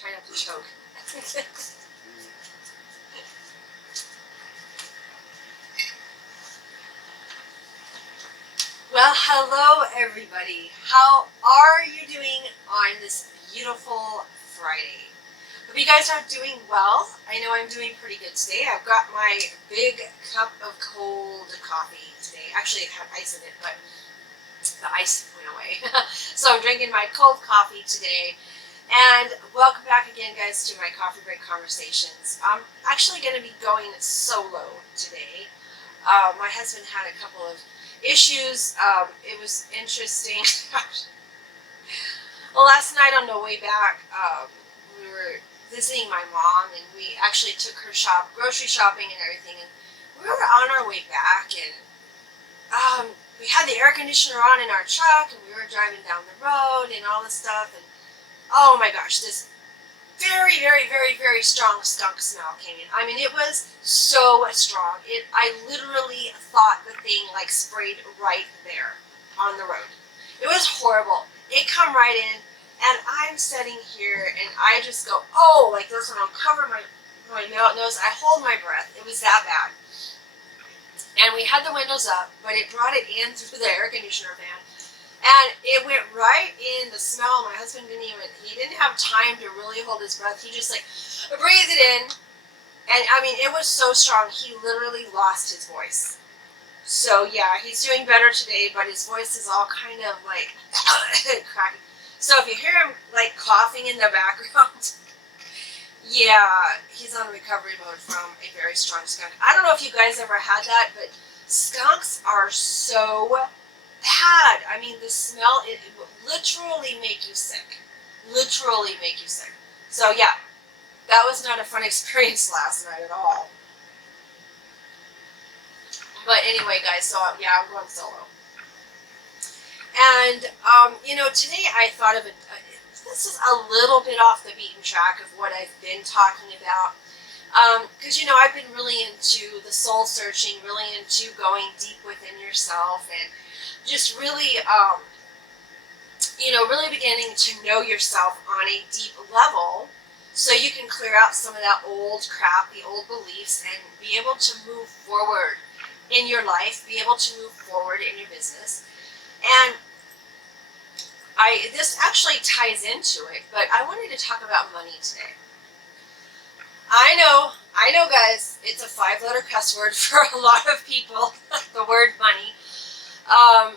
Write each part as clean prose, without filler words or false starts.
Try not to choke. Well, hello everybody. How are you doing on this beautiful Friday? Hope you guys are doing well. I know I'm doing pretty good today. I've got my big cup of cold coffee today. Actually, it had ice in it, but the ice went away. So I'm drinking my cold coffee today. And welcome back again, guys, to my Coffee Break Conversations. I'm actually going to be going solo today. My husband had a couple of issues. It was interesting. Well, last night on the way back, we were visiting my mom, and we actually took her grocery shopping and everything, and we were on our way back, and we had the air conditioner on in our truck, and we were driving down the road and all this stuff, and oh my gosh, this very, very, very, very strong skunk smell came in. I mean, it was so strong. I literally thought the thing like sprayed right there on the road. It was horrible. It come right in, and I'm sitting here, and I just go, oh, like this, and I'll cover my nose. I hold my breath. It was that bad. And we had the windows up, but it brought it in through the air conditioner fan. And it went right in the smell. My husband he didn't have time to really hold his breath. He just like breathed it in. And I mean, it was so strong, he literally lost his voice. So yeah, he's doing better today, but his voice is all kind of like cracking. So if you hear him like coughing in the background, yeah, he's on recovery mode from a very strong skunk. I don't know if you guys ever had that, but skunks are so bad. I mean, the smell, it will literally make you sick. Literally make you sick. So yeah, that was not a fun experience last night at all. But anyway, guys, so yeah, I'm going solo. And, today I thought of this is a little bit off the beaten track of what I've been talking about. Because, I've been really into the soul searching, really into going deep within yourself, and just really, really beginning to know yourself on a deep level, so you can clear out some of that old crap, the old beliefs, and be able to move forward in your life, be able to move forward in your business. And this actually ties into it, but I wanted to talk about money today. I know, guys, it's a 5-letter cuss word for a lot of people, the word money. And,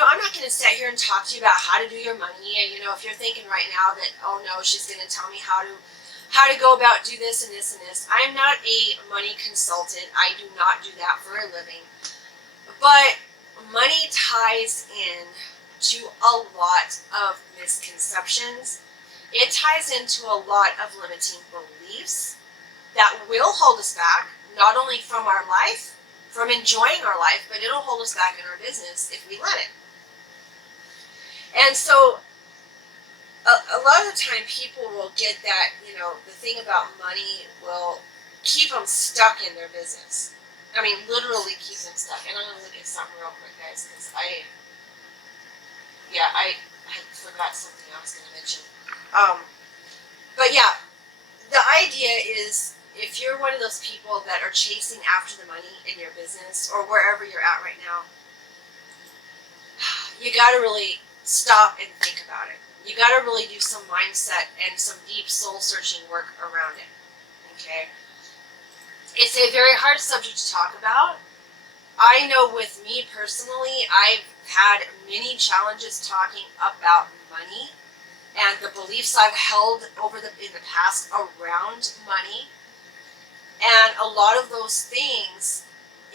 I'm not going to sit here and talk to you about how to do your money. And, if you're thinking right now that, oh no, she's going to tell me how to go about do this and this and this. I'm not a money consultant. I do not do that for a living. But money ties in to a lot of misconceptions. It ties into a lot of limiting beliefs that will hold us back, not only from our life, from enjoying our life, but it'll hold us back in our business if we let it. And so a lot of the time people will get that, the thing about money will keep them stuck in their business. I mean, literally keep them stuck. And I'm going to look at something real quick, guys, because I forgot something I was going to mention. But yeah, the idea is, if you're one of those people that are chasing after the money in your business or wherever you're at right now, you got to really stop and think about it. You got to really do some mindset and some deep soul searching work around it. Okay? It's a very hard subject to talk about. I know with me personally, I've had many challenges talking about money and the beliefs I've held in the past around money. And a lot of those things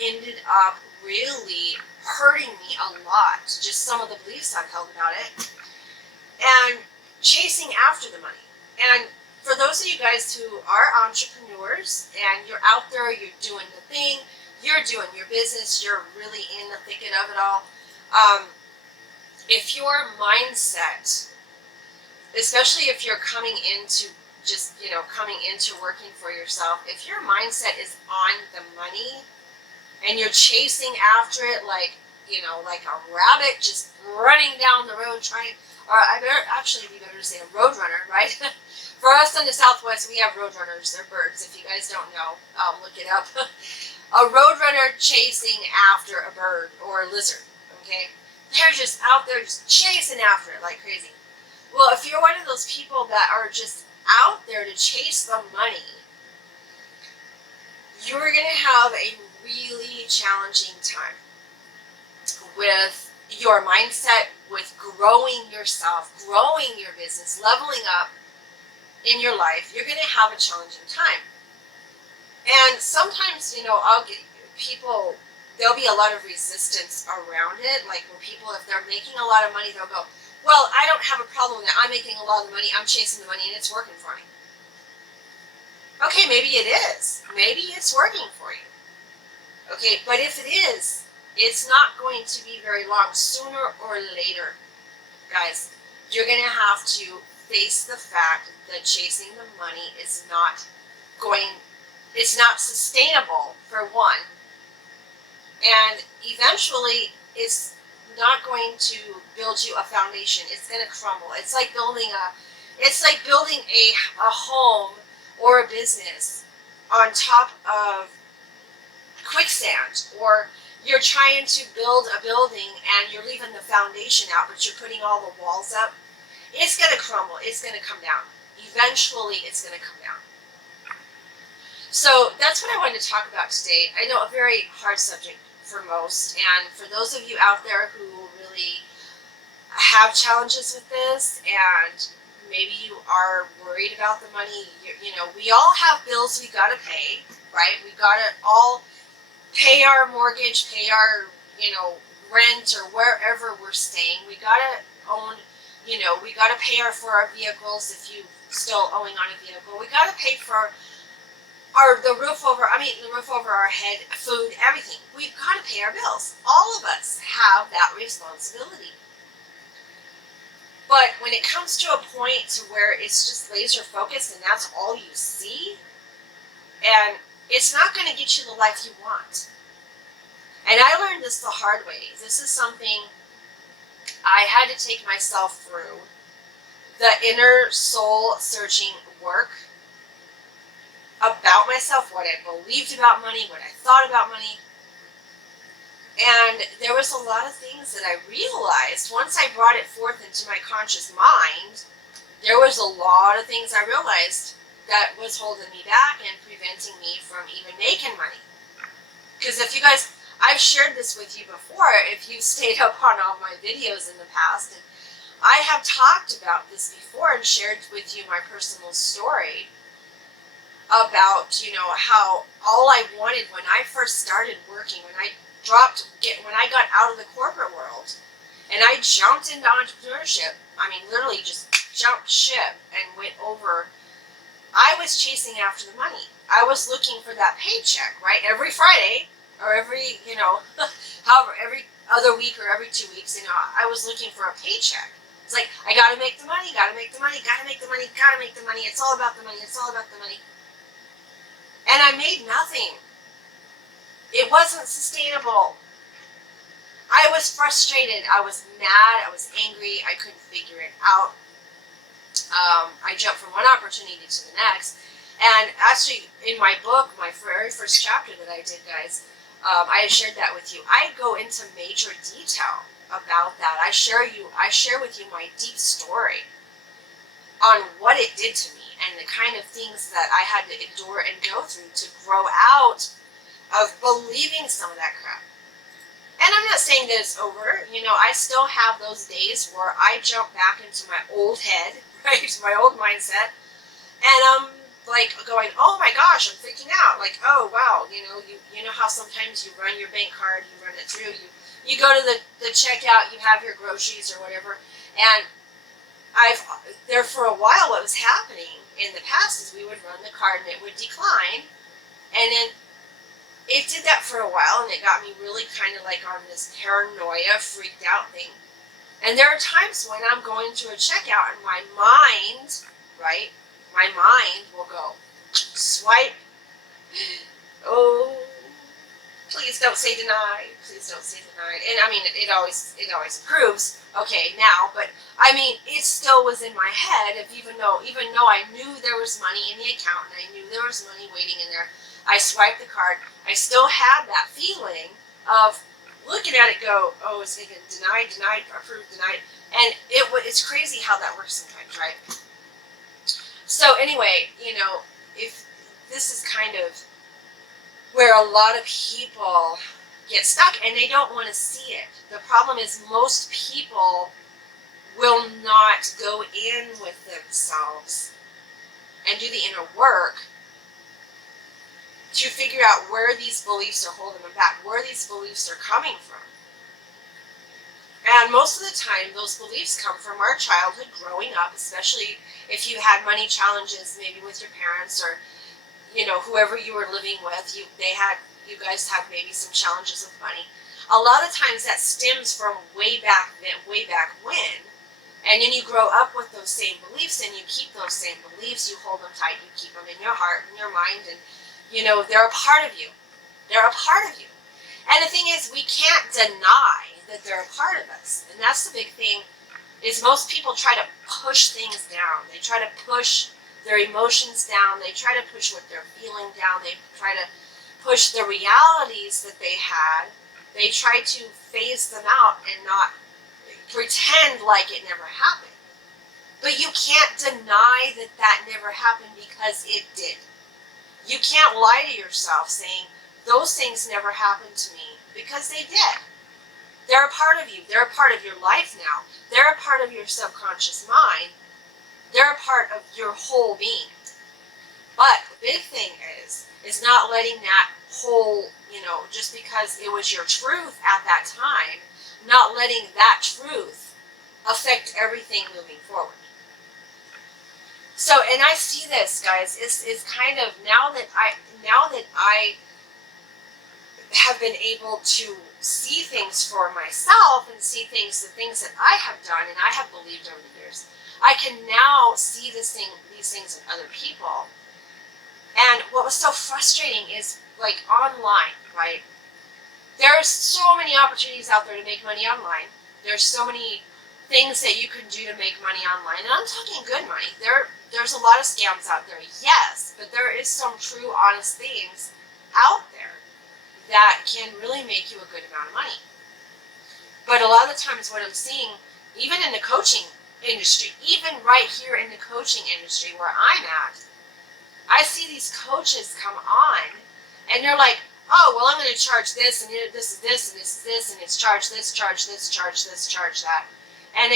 ended up really hurting me a lot. Just some of the beliefs I've held about it. And chasing after the money. And for those of you guys who are entrepreneurs and you're out there, you're doing the thing, you're doing your business, you're really in the thicket of it all. If your mindset, especially if you're coming into working for yourself, if your mindset is on the money and you're chasing after it like a rabbit just running down the road trying, or be better to say a road runner, right? For us in the Southwest, we have roadrunners. They're birds. If you guys don't know, look it up. A roadrunner chasing after a bird or a lizard. Okay, they're just out there just chasing after it like crazy. Well, if you're one of those people that are just out there to chase the money, you're going to have a really challenging time with your mindset, with growing yourself, growing your business, leveling up in your life. You're going to have a challenging time. And sometimes, I'll get people, there'll be a lot of resistance around it. Like when people, if they're making a lot of money, they'll go, well, I don't have a problem that I'm making a lot of money. I'm chasing the money and it's working for me. Okay, maybe it is. Maybe it's working for you. Okay, but if it is, it's not going to be very long. Sooner or later, guys, you're going to have to face the fact that chasing the money is it's not sustainable, for one. And eventually, it's not going to build you a foundation. It's going to crumble. It's like building a home or a business on top of quicksand, or you're trying to build a building and you're leaving the foundation out, but you're putting all the walls up. It's going to crumble. It's going to come down. Eventually, it's going to come down. So that's what I wanted to talk about today. I know a very hard subject for most, and for those of you out there who really have challenges with this, and maybe you are worried about the money, we all have bills we got to pay, right? We got to all pay our mortgage, pay our, rent, or wherever we're staying. We got to own, we got to pay for our vehicles if you still owing on a vehicle. We got to pay for the roof over our head, food, everything. We've got to pay our bills. All of us have that responsibility. But when it comes to a point to where it's just laser focused and that's all you see, and it's not going to get you the life you want. And I learned this the hard way. This is something I had to take myself through. The inner soul searching work about myself, what I believed about money, what I thought about money. And there was a lot of things that I realized once I brought it forth into my conscious mind. There was a lot of things I realized that was holding me back and preventing me from even making money. Because if you guys, I've shared this with you before, if you stayed up on all my videos in the past, and I have talked about this before and shared with you my personal story about, how all I wanted when I first started working, when I got out of the corporate world and I jumped into entrepreneurship, literally just jumped ship and went over. I was chasing after the money. I was looking for that paycheck, right? Every Friday or every, every other week or every 2 weeks, I was looking for a paycheck. It's like, I gotta make the money, gotta make the money, gotta make the money, gotta make the money. It's all about the money, it's all about the money. And I made nothing. It wasn't sustainable. I was frustrated. I was mad. I was angry. I couldn't figure it out. I jumped from one opportunity to the next. And actually, in my book, my very first chapter that I did, guys, I shared that with you. I go into major detail about that. I share with you my deep story on what it did to me and the kind of things that I had to endure and go through to grow out of believing some of that crap. And I'm not saying that it's over. I still have those days where I jump back into my old head, right, my old mindset, and I'm like going, oh my gosh, I'm freaking out. Like, oh wow, you know how sometimes you run your bank card, you run it through, you go to the checkout, you have your groceries or whatever, and there for a while what was happening in the past is we would run the card and it would decline, and then it did that for a while, and it got me really kind of like on this paranoia, freaked out thing. And there are times when I'm going to a checkout and my mind, right, my mind will go, swipe, oh, please don't say denied. Please don't say denied. And I mean, it always proves okay now, but I mean, it still was in my head. Even though I knew there was money in the account and I knew there was money waiting in there, I swiped the card. I still had that feeling of looking at it, go, oh, it's thinking denied, approved, denied, and it's crazy how that works sometimes, right? So anyway, if this is kind of where a lot of people get stuck and they don't want to see it. The problem is most people will not go in with themselves and do the inner work to figure out where these beliefs are holding them back, where these beliefs are coming from. And most of the time, those beliefs come from our childhood growing up, especially if you had money challenges, maybe with your parents or, whoever you were living with. You guys had maybe some challenges with money. A lot of times that stems from way back when. And then you grow up with those same beliefs and you keep those same beliefs. You hold them tight. You keep them in your heart and your mind. And, they're a part of you. They're a part of you. And the thing is, we can't deny that they're a part of us. And that's the big thing, is most people try to push things down. They try to push their emotions down. They try to push what they're feeling down. They try to push the realities that they had. They try to phase them out and not pretend like it never happened. But you can't deny that never happened, because it did. You can't lie to yourself saying, those things never happened to me, because they did. They're a part of you. They're a part of your life now. They're a part of your subconscious mind. They're a part of your whole being. But the big thing is not letting that whole, just because it was your truth at that time, not letting that truth affect everything moving forward. So, and I see this, guys, is kind of now that I have been able to see things for myself and see the things that I have done and I have believed over the years, I can now see these things in other people. And what was so frustrating is, like, online, right? There's so many opportunities out there to make money online. There's so many things that you can do to make money online. And I'm talking good money. There's a lot of scams out there, yes, but there is some true, honest things out there that can really make you a good amount of money. But a lot of the times what I'm seeing, even in the coaching industry, even right here in the coaching industry where I'm at, I see these coaches come on and they're like, oh, well, I'm going to charge this and this is this and this is this and it's charge this, charge this, charge this, charge that. And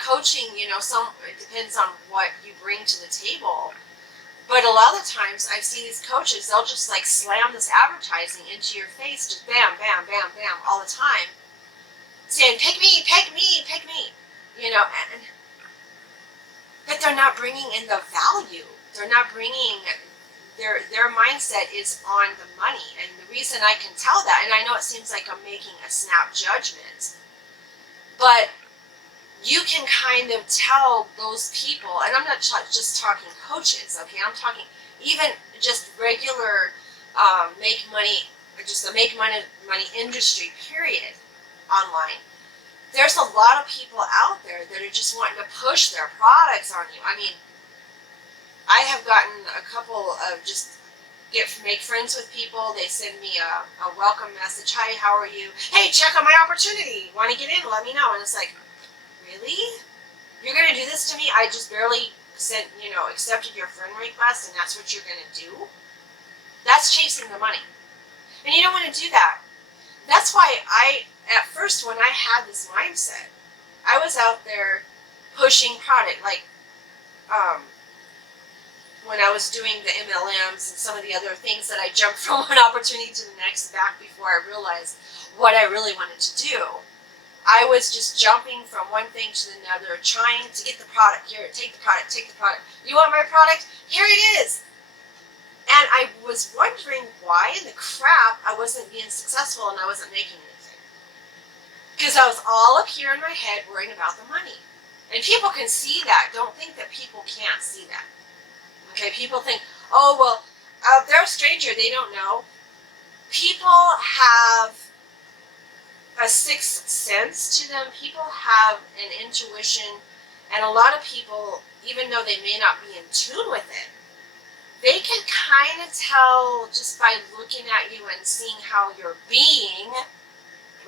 coaching, it depends on what you bring to the table. But a lot of the times I've seen these coaches, they'll just like slam this advertising into your face, just bam, bam, bam, bam, all the time, saying, pick me, pick me, pick me, but they're not bringing in the value. They're not bringing, their mindset is on the money. And the reason I can tell that, and I know it seems like I'm making a snap judgment, but you can kind of tell those people, and I'm not just talking coaches, okay? I'm talking even just regular make money industry, period, online. There's a lot of people out there that are just wanting to push their products on you. I mean, I have gotten a couple of just make friends with people. They send me a welcome message. Hi, how are you? Hey, check out my opportunity. Want to get in? Let me know. And it's like, really? You're going to do this to me? I just barely accepted your friend request, and that's what you're going to do? That's chasing the money. And you don't want to do that. That's why at first, when I had this mindset, I was out there pushing product, like, when I was doing the MLMs and some of the other things that I jumped from one opportunity to the next back before I realized what I really wanted to do. I was just jumping from one thing to another, trying to get the product. Here, take the product, take the product. You want my product? Here it is. And I was wondering why in the crap I wasn't being successful and I wasn't making anything. Because I was all up here in my head worrying about the money. And people can see that. Don't think that people can't see that. Okay, people think, oh, well, they're a stranger. They don't know. people have a sixth sense to them. People have an intuition, and a lot of people, even though they may not be in tune with it, they can kind of tell just by looking at you and seeing how you're being,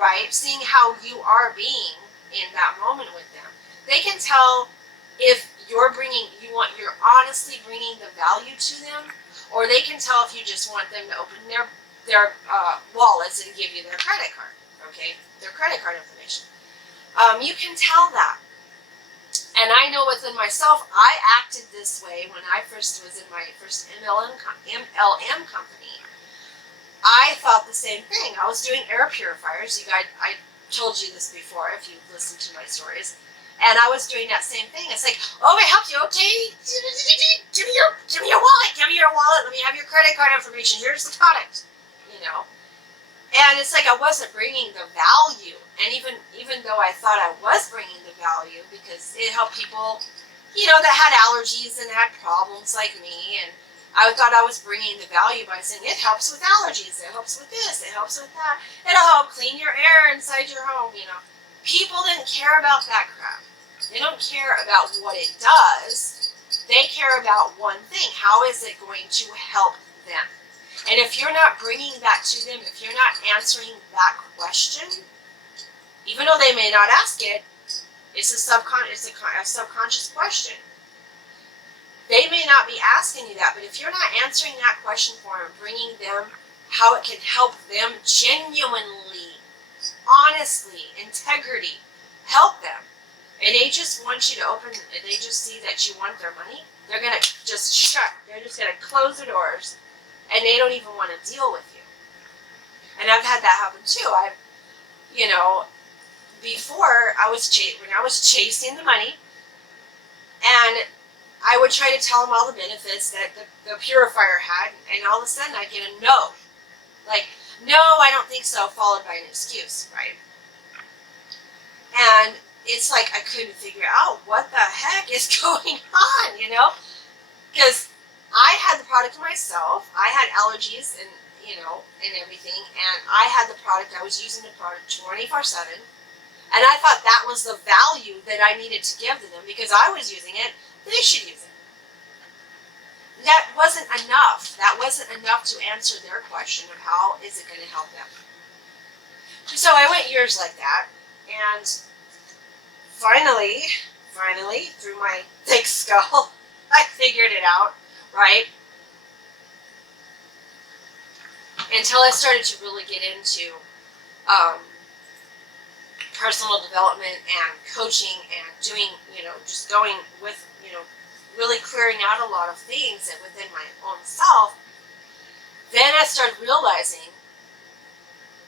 right? Seeing how you are being in that moment with them. They can tell if you're honestly bringing the value to them, or they can tell if you just want them to open their wallets and give you their credit card, okay? Their credit card information. You can tell that. And I know within myself, I acted this way when I first was in my first MLM company. I thought the same thing. I was doing air purifiers. You guys, I told you this before if you listened to my stories. And I was doing that same thing. It's like, oh, I helped you, okay? Give me your wallet. Give me your wallet. Let me have your credit card information. Here's the product, you know. And it's like I wasn't bringing the value. And even though I thought I was bringing the value because it helped people, you know, that had allergies and had problems like me, and I thought I was bringing the value by saying it helps with allergies, it helps with this, it helps with that, it'll help clean your air inside your home, you know. People didn't care about that crap. They don't care about what it does. They care about one thing. How is it going to help them? And if you're not bringing that to them, if you're not answering that question, even though they may not ask it, it's a subconscious question. They may not be asking you that, but if you're not answering that question for them, bringing them how it can help them genuinely, honestly, integrity, help them, and they just want you to open, they just see that you want their money, they're going to just shut, they're just going to close the doors, and they don't even want to deal with you. And I've had that happen too. You know, before when I was chasing the money, and I would try to tell them all the benefits that the purifier had, and all of a sudden I'd get a no. Like, no, I don't think so, followed by an excuse, right? And it's like I couldn't figure out what the heck is going on, you know? Because I had the product myself, I had allergies and, you know, and everything, and I had the product, I was using the product 24/7, and I thought that was the value that I needed to give to them because I was using it, they should use it. That wasn't enough. That wasn't enough to answer their question of how is it going to help them. So I went years like that, and finally, through my thick skull, I figured it out, right? Until I started to really get into personal development and coaching and doing, you know, just going with, you know, really clearing out a lot of things within my own self, then I started realizing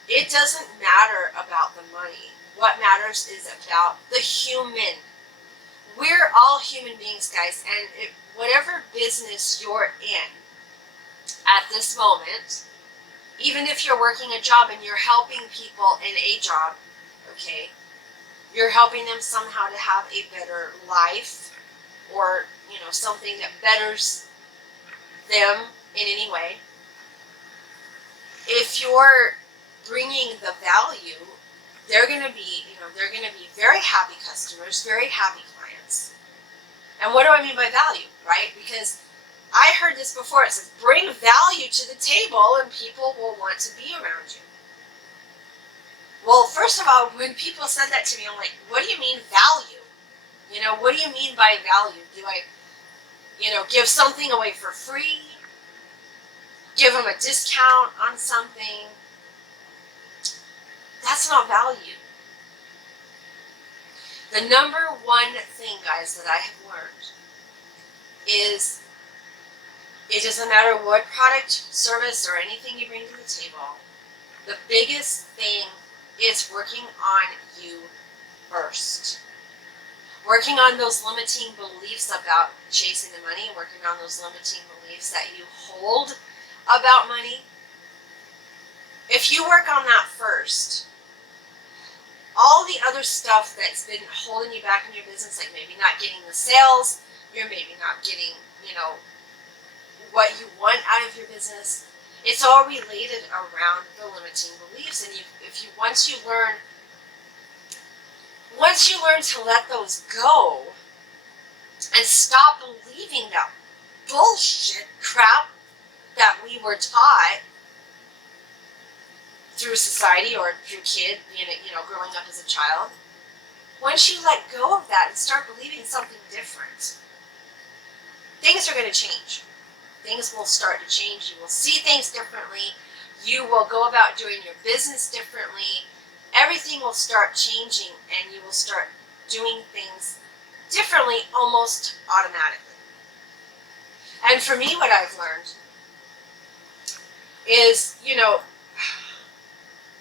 it doesn't matter about the money. What matters is about the human. We're all human beings, guys, and whatever business you're in at this moment, even if you're working a job and you're helping people in a job, okay, you're helping them somehow to have a better life, or, you know, something that betters them in any way. If you're bringing the value, they're going to be, you know, they're going to be very happy customers, very happy clients. And what do I mean by value, right? Because I heard this before. It says, bring value to the table and people will want to be around you. Well, first of all, when people said that to me, I'm like, what do you mean value? You know, what do you mean by value? Do I, you know, give something away for free? Give them a discount on something? That's not value. The number one thing, guys, that I have learned is it doesn't matter what product, service, or anything you bring to the table. The biggest thing is working on you first. Working on those limiting beliefs about chasing the money, working on those limiting beliefs that you hold about money. If you work on that first, all the other stuff that's been holding you back in your business, like maybe not getting the sales, you're maybe not getting, you know, what you want out of your business, It's all related around the limiting beliefs. And once you learn to let those go and stop believing that bullshit crap that we were taught through society or through growing up as a child, once you let go of that and start believing something different, things are going to change. Things will start to change. You will see things differently. You will go about doing your business differently. Everything will start changing, and you will start doing things differently almost automatically. And for me, what I've learned is,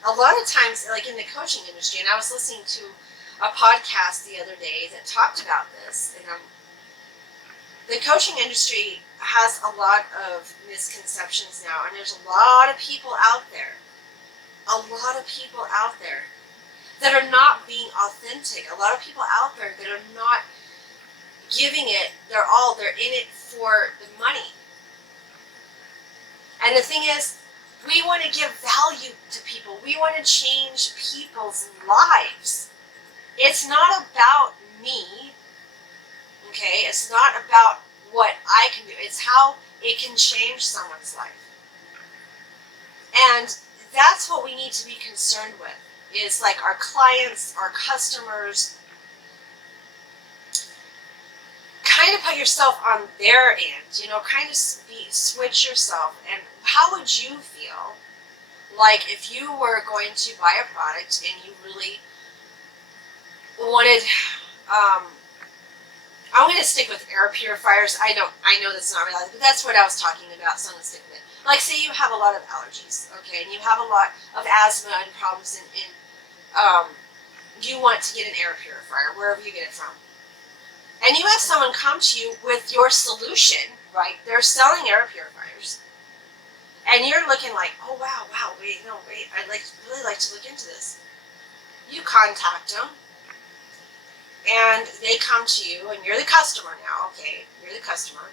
a lot of times, like in the coaching industry, and I was listening to a podcast the other day that talked about this, and the coaching industry has a lot of misconceptions now, and there's a lot of people out there that are not being authentic, a lot of people out there that are not giving it their all. They're in it for the money. And the thing is, we want to give value to people. We want to change people's lives. It's not about me, okay? It's not about what I can do. It's how it can change someone's life. And that's what we need to be concerned with, is like our clients, our customers. Kind of put yourself on their end, kind of switch yourself. And how would you feel like if you were going to buy a product and you really wanted, I'm going to stick with air purifiers. I know that's not real, but that's what I was talking about, so I'm going to stick with it. Like, say you have a lot of allergies, okay, and you have a lot of asthma and problems, and you want to get an air purifier, wherever you get it from. And you have someone come to you with your solution, right? They're selling air purifiers. And you're looking like, oh, wow, wait, I'd really like to look into this. You contact them, and they come to you, and you're the customer now, okay? You're the customer.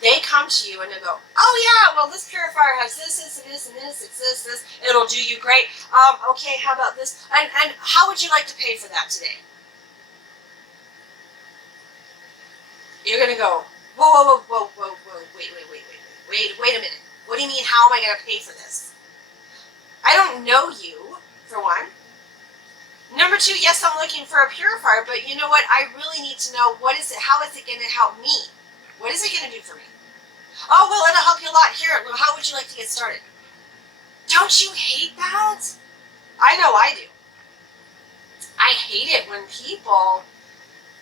They come to you, and they go, oh, yeah, well, this purifier has this, and this, it's this. It'll do you great. Okay, how about this? And how would you like to pay for that today? You're going to go, whoa, wait a minute. What do you mean, how am I going to pay for this? I don't know you, for one. Number two, yes, I'm looking for a purifier, but you know what? I really need to know, how is it going to help me? What is it going to do for me? Oh, well, it'll help you a lot. Here, how would you like to get started? Don't you hate that? I know I do. I hate it when people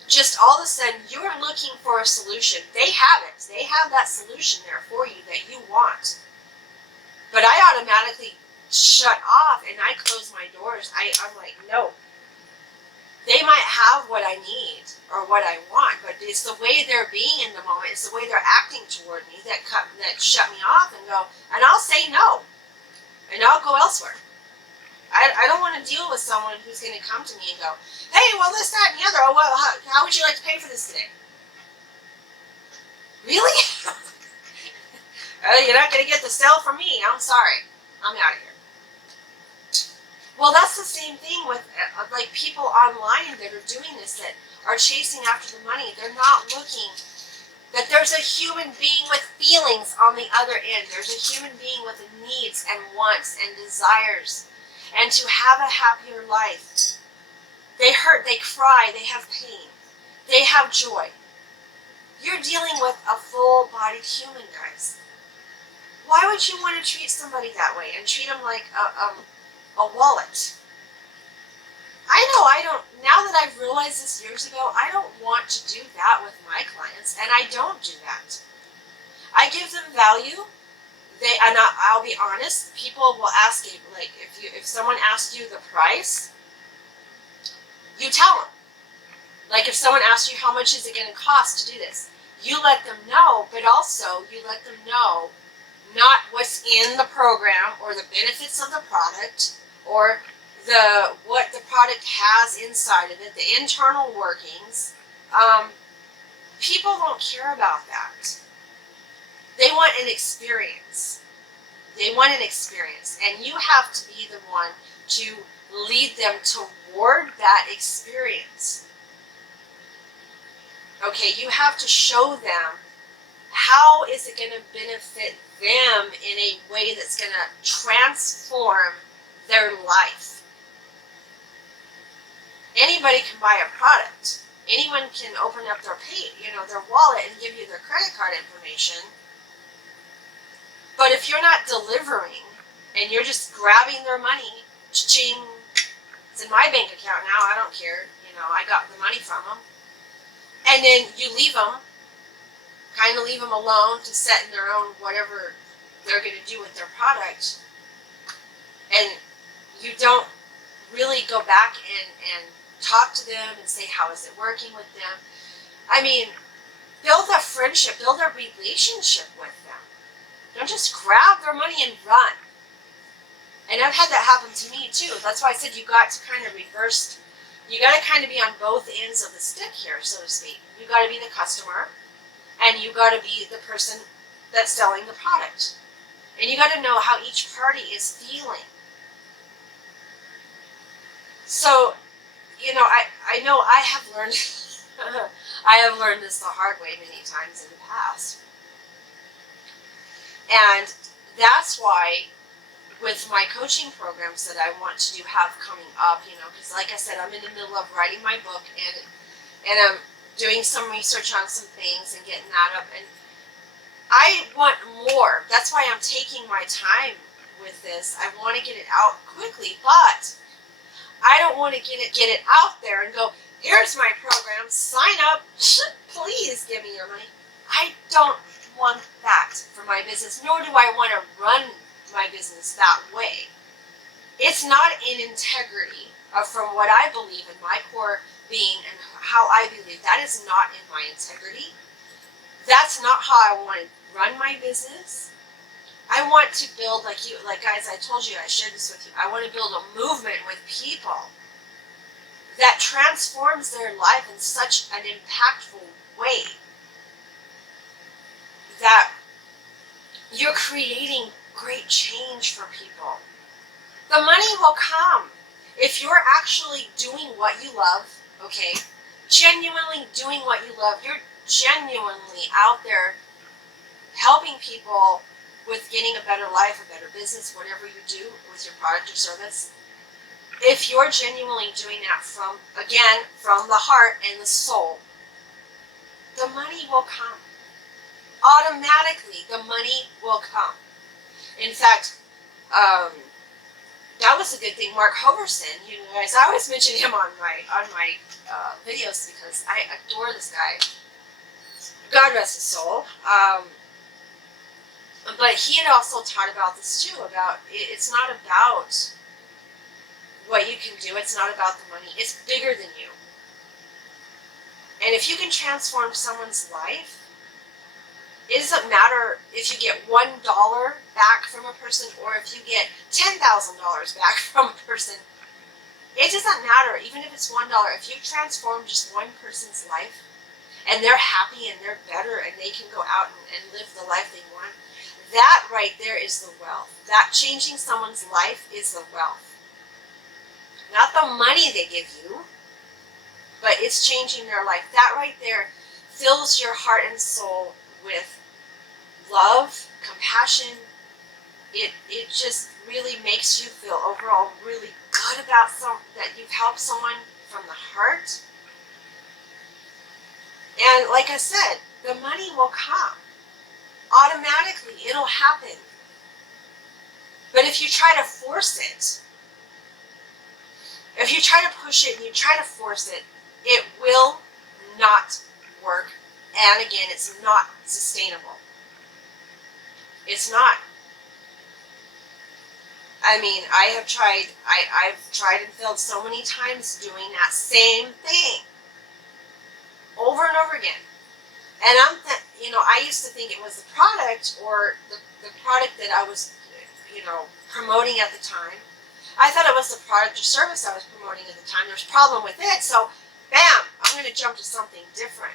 just all of a sudden, you're looking for a solution. They have it. They have that solution there for you that you want. But I automatically shut off and I close my doors. I'm like, no. They might have what I need or what I want, but it's the way they're being in the moment. It's the way they're acting toward me that shut me off and go, and I'll say no. And I'll go elsewhere. I don't want to deal with someone who's going to come to me and go, hey, well, this, that, and the other. Oh, well, how would you like to pay for this today? Really? You're not going to get the sale from me. I'm sorry. I'm out of here. Well, that's the same thing with like people online that are doing this, that are chasing after the money. They're not looking that there's a human being with feelings on the other end. There's a human being with needs and wants and desires. And to have a happier life. They hurt, they cry, they have pain, they have joy. You're dealing with a full-bodied human, guys. Why would you want to treat somebody that way and treat them like a wallet? I don't, now that I've realized this years ago, I don't want to do that with my clients, and I don't do that. I give them value. I'll be honest, people will ask you, like, if someone asks you the price, you tell them. Like, if someone asks you how much is it going to cost to do this, you let them know, but also you let them know not what's in the program or the benefits of the product or what the product has inside of it, the internal workings. People don't care about that. They want an experience. They want an experience, and you have to be the one to lead them toward that experience. Okay, you have to show them how is it going to benefit them in a way that's going to transform their life. Anybody can buy a product. Anyone can open up their their wallet and give you their credit card information. But if you're not delivering and you're just grabbing their money, ching, it's in my bank account now, I don't care, I got the money from them. And then you leave them, kind of leave them alone to set in their own whatever they're going to do with their product. And you don't really go back and talk to them and say, how is it working with them? I mean, build a friendship, build a relationship with them. Don't just grab their money and run. And I've had that happen to me too. That's why I said you got to kind of reverse. You got to kind of be on both ends of the stick here, so to speak. You got to be the customer, and you got to be the person that's selling the product. And you got to know how each party is feeling. So, I know I have learned, I have learned this the hard way many times in the past. And that's why with my coaching programs that I want to have coming up, because like I said, I'm in the middle of writing my book and I'm doing some research on some things and getting that up. And I want more. That's why I'm taking my time with this. I want to get it out quickly, but I don't want to get it out there and go, here's my program, sign up, please give me your money. I don't want that for my business, nor do I want to run my business that way. It's not in integrity from what I believe in my core being and how I believe. That is not in my integrity. That's not how I want to run my business. I want to build, like guys, I told you, I shared this with you, I want to build a movement with people that transforms their life in such an impactful way that you're creating great change for people. The money will come if you're actually doing what you love, okay? Genuinely doing what you love. You're genuinely out there helping people with getting a better life, a better business, whatever you do with your product or service. If you're genuinely doing that from the heart and the soul, the money will come. Automatically, the money will come. In fact, that was a good thing. Mark Hoverson, you guys, I always mention him on my videos because I adore this guy. God rest his soul. But he had also taught about this too, about it's not about what you can do, it's not about the money, it's bigger than you. And if you can transform someone's life, it doesn't matter if you get $1 back from a person or if you get $10,000 back from a person. It doesn't matter, even if it's $1. If you transform just one person's life and they're happy and they're better and they can go out and live the life they want, that right there is the wealth. That changing someone's life is the wealth. Not the money they give you, but it's changing their life. That right there fills your heart and soul with love, compassion. It just really makes you feel overall really good about that you've helped someone from the heart. And like I said, the money will come. Automatically, it'll happen. But if you try to force it, if you try to push it and you try to force it, it will not work. And again, it's not sustainable. It's not. I mean, I've tried and failed so many times doing that same thing over and over again. And I used to think it was the product or the product that I was, promoting at the time. I thought it was the product or service I was promoting at the time. There's a problem with it, so bam, I'm going to jump to something different.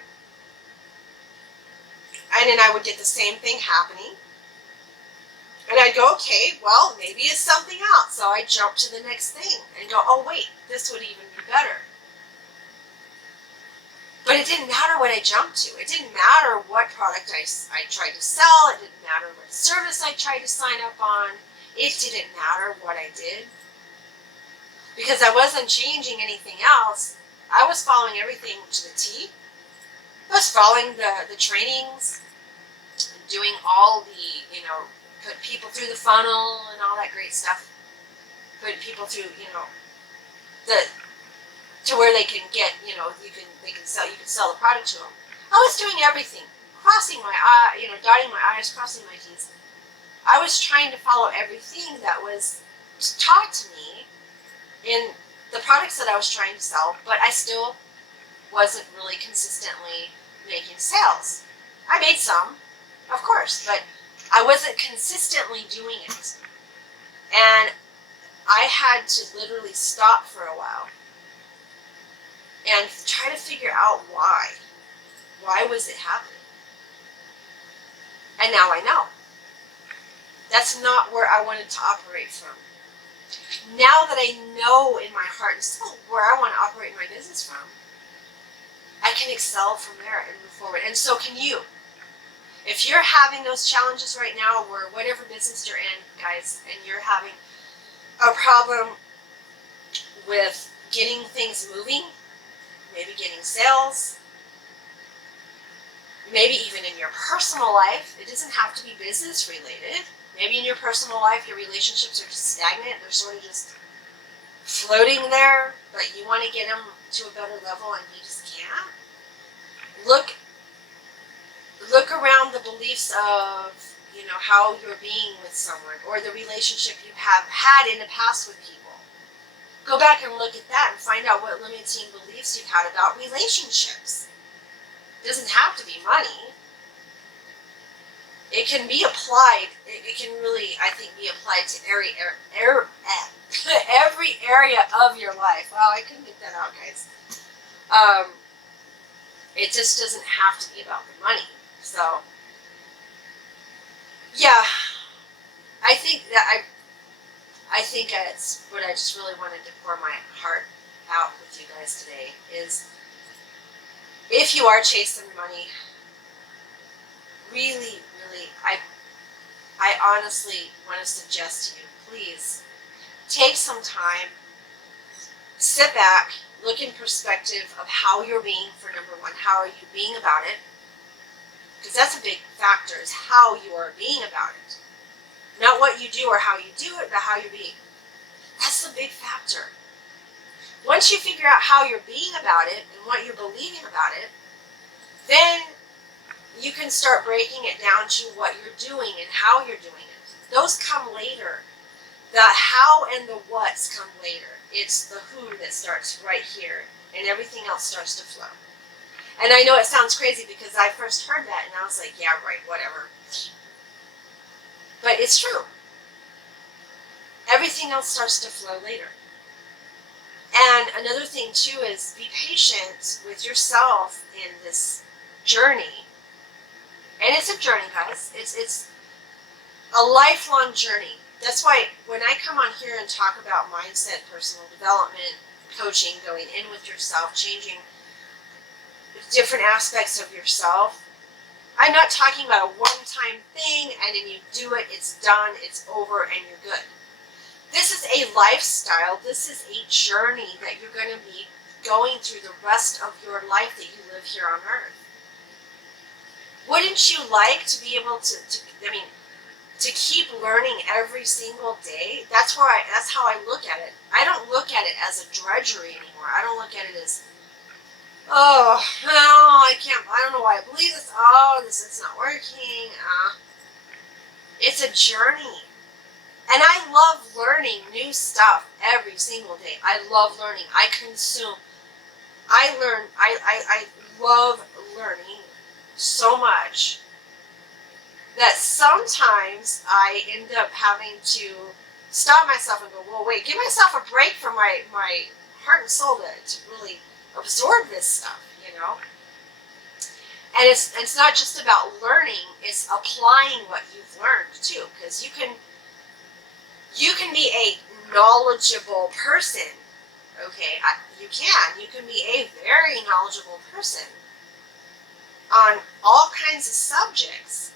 And then I would get the same thing happening. And I'd go, okay, well, maybe it's something else. So I jump to the next thing and go, oh, wait, this would even be better. But it didn't matter what I jumped to. It didn't matter what product I tried to sell. It didn't matter what service I tried to sign up on. It didn't matter what I did. Because I wasn't changing anything else. I was following everything to the T. I was following the trainings, doing all the, put people through the funnel and all that great stuff. Put people through, to where they can get, you can sell the product to them. I was doing everything, crossing my eye, dotting my I's, crossing my T's. I was trying to follow everything that was taught to me in the products that I was trying to sell, but I still wasn't really consistently making sales. I made some, of course, but I wasn't consistently doing it. And I had to literally stop for a while and try to figure out why. Why was it happening? And now I know. That's not where I wanted to operate from. Now that I know in my heart and soul where I want to operate my business from, I can excel from there and move forward. And so can you. If you're having those challenges right now, where whatever business you're in, guys, and you're having a problem with getting things moving, maybe getting sales, maybe even in your personal life, it doesn't have to be business related. Maybe in your personal life, your relationships are just stagnant. They're sort of just floating there, but you want to get them to a better level and you just can't. Look around the beliefs of, how you're being with someone or the relationship you have had in the past with people. Go back and look at that and find out what limiting beliefs you've had about relationships. It doesn't have to be money. It can be applied. It can really, I think, be applied to every area of your life. Wow, I couldn't get that out, guys. It just doesn't have to be about the money. So, yeah, I think that's what I just really wanted to pour my heart out with you guys today is, if you are chasing money, really, I honestly want to suggest to you, please take some time, sit back, look in perspective of how you're being, for number one. How are you being about it? Because that's a big factor, is how you are being about it. Not what you do or how you do it, but how you're being. That's the big factor. Once you figure out how you're being about it and what you're believing about it, then you can start breaking it down to what you're doing and how you're doing it. Those come later. The how and the what's come later. It's the who that starts right here, and everything else starts to flow. And I know it sounds crazy because I first heard that and I was like, yeah, right, whatever. But it's true. Everything else starts to flow later. And another thing too is be patient with yourself in this journey. And it's a journey, guys. It's a lifelong journey. That's why when I come on here and talk about mindset, personal development, coaching, going in with yourself, changing different aspects of yourself, I'm not talking about a one-time thing and then you do it, it's done, it's over, and you're good. This is a lifestyle. This is a journey that you're going to be going through the rest of your life that you live here on earth. Wouldn't you like to be able to keep learning every single day? That's how I look at it. I don't look at it as a drudgery anymore. I don't look at it as, oh, I don't know why I believe this. Oh, this is not working. It's a journey. And I love learning new stuff every single day. I love learning. I consume. I love learning so much that sometimes I end up having to stop myself and go, well, wait, give myself a break from my heart and soul to really absorb this stuff, And it's not just about learning, it's applying what you've learned too, because you can be a knowledgeable person. Okay, you can be a very knowledgeable person on all kinds of subjects.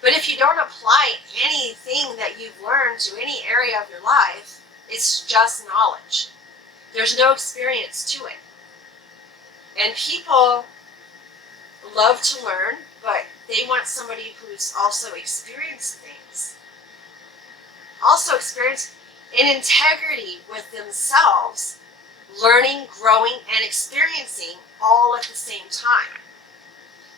But if you don't apply anything that you've learned to any area of your life, it's just knowledge. There's no experience to it. And people love to learn, but they want somebody who's also experienced things. Also experienced in integrity with themselves, learning, growing, and experiencing all at the same time.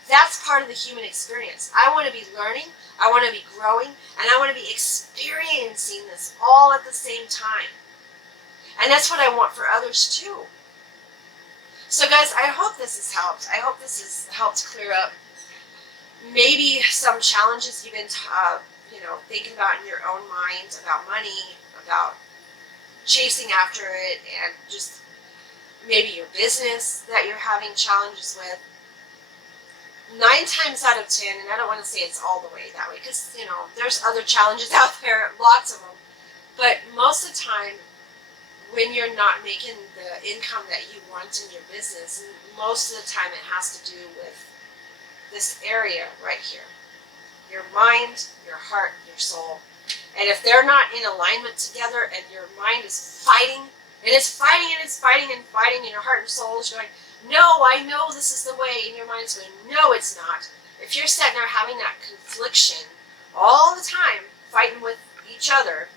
That's part of the human experience. I want to be learning, I want to be growing, and I want to be experiencing this all at the same time. And that's what I want for others too. So guys, I hope this has helped. I hope this has helped clear up maybe some challenges you've been thinking about in your own mind, about money, about chasing after it, and just maybe your business that you're having challenges with. 9 times out of 10, and I don't want to say it's all the way that way, because, there's other challenges out there, lots of them, but most of the time, when you're not making the income that you want in your business, most of the time it has to do with this area right here. Your mind, your heart, your soul. And if they're not in alignment together and your mind is fighting, and it's fighting and it's fighting and fighting, and your heart and soul is going, no, I know this is the way, and your mind's going, no, it's not. If you're sitting there having that confliction all the time, fighting with each other,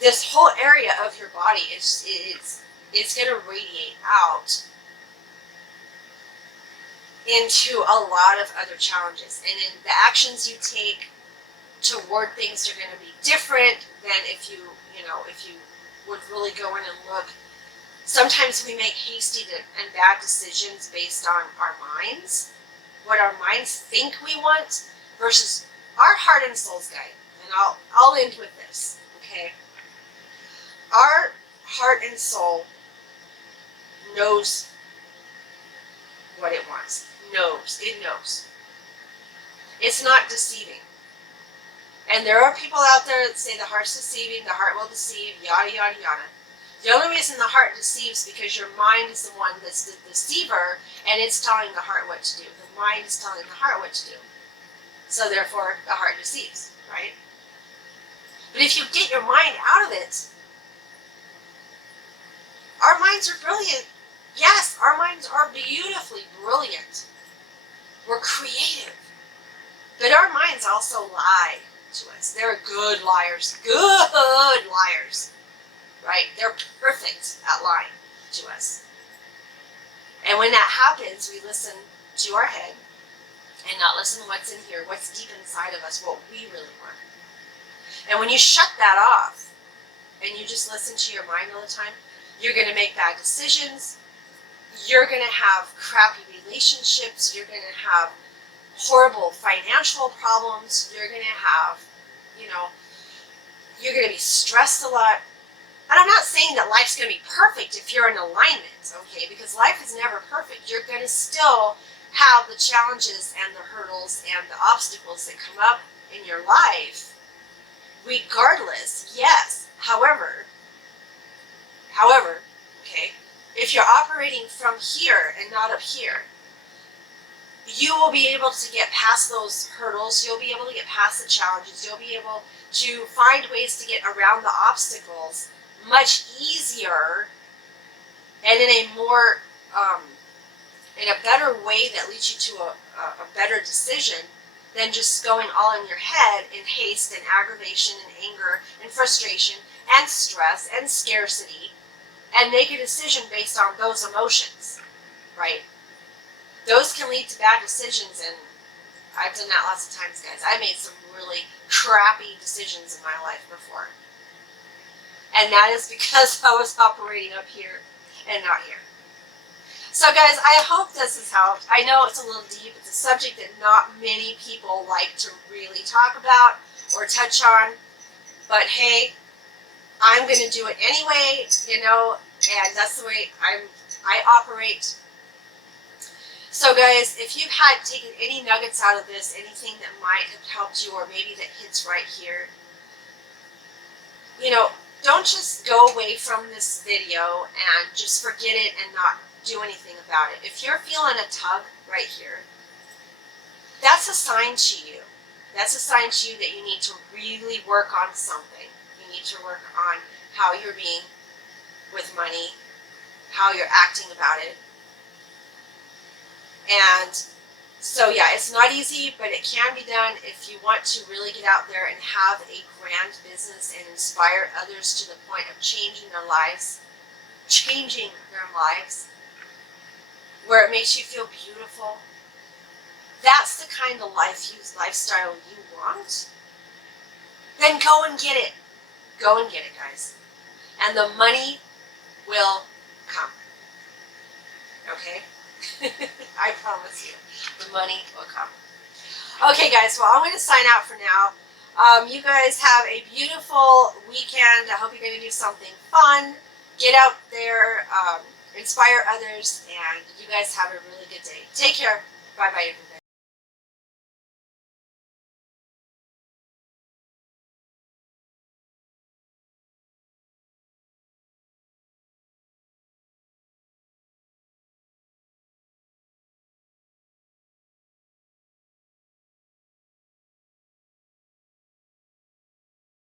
this whole area of your body it's going to radiate out into a lot of other challenges. And then the actions you take toward things are going to be different than if you would really go in and look. Sometimes we make hasty and bad decisions based on our minds, what our minds think we want, versus our heart and soul's guide. And I'll end with this, okay? Our heart and soul knows what it wants. It knows. It's not deceiving. And there are people out there that say the heart's deceiving, the heart will deceive, yada, yada, yada. The only reason the heart deceives is because your mind is the one that's the deceiver, and it's telling the heart what to do. The mind is telling the heart what to do. So therefore, the heart deceives, right? But if you get your mind out of it, our minds are brilliant. Yes, our minds are beautifully brilliant. We're creative. But our minds also lie to us. They're good liars. Good liars. Right? They're perfect at lying to us. And when that happens, we listen to our head and not listen to what's in here, what's deep inside of us, what we really want. And when you shut that off and you just listen to your mind all the time, you're going to make bad decisions. You're going to have crappy relationships. You're going to have horrible financial problems. You're going to have, you're going to be stressed a lot. And I'm not saying that life's going to be perfect if you're in alignment, okay? Because life is never perfect. You're going to still have the challenges and the hurdles and the obstacles that come up in your life, regardless, yes. However, okay, if you're operating from here and not up here, you will be able to get past those hurdles. You'll be able to get past the challenges. You'll be able to find ways to get around the obstacles much easier and in a more, in a better way that leads you to a better decision than just going all in your head in haste and aggravation and anger and frustration and stress and scarcity, and make a decision based on those emotions, right? Those can lead to bad decisions, and I've done that lots of times, guys. I made some really crappy decisions in my life before. And that is because I was operating up here and not here. So guys, I hope this has helped. I know it's a little deep. It's a subject that not many people like to really talk about or touch on. But hey, I'm going to do it anyway, and that's the way I operate. So guys, if you've had taken any nuggets out of this, anything that might have helped you, or maybe that hits right here, you know, don't just go away from this video and just forget it and not do anything about it. If you're feeling a tug right here, that's a sign to you. That's a sign to you that you need to really work on something. You need to work on how you're being with money, how you're acting about it. And so yeah, it's not easy, but it can be done if you want to really get out there and have a grand business and inspire others to the point of changing their lives, where it makes you feel beautiful. That's the kind of lifestyle you want. Then go and get it. Go and get it, guys. And the money will come. Okay? I promise you, the money will come. Okay, guys, well, I'm going to sign out for now. You guys have a beautiful weekend. I hope you're going to do something fun. Get out there, inspire others, and you guys have a really good day. Take care. Bye-bye, everybody.